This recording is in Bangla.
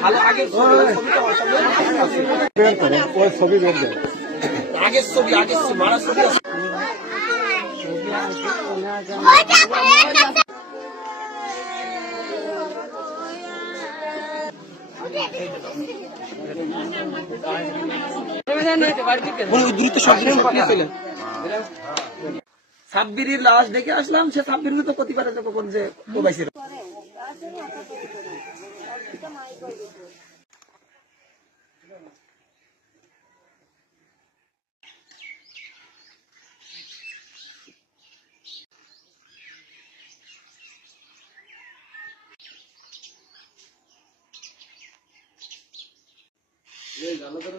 ভালো আগে ছবি বের ছবি আগের ছবি মারা ছবি সাব্বিরির লাশ দেখে আসলাম সে সাব্বির তো ক্ষতি পারে কখন যে কোবাইছিল জানো তো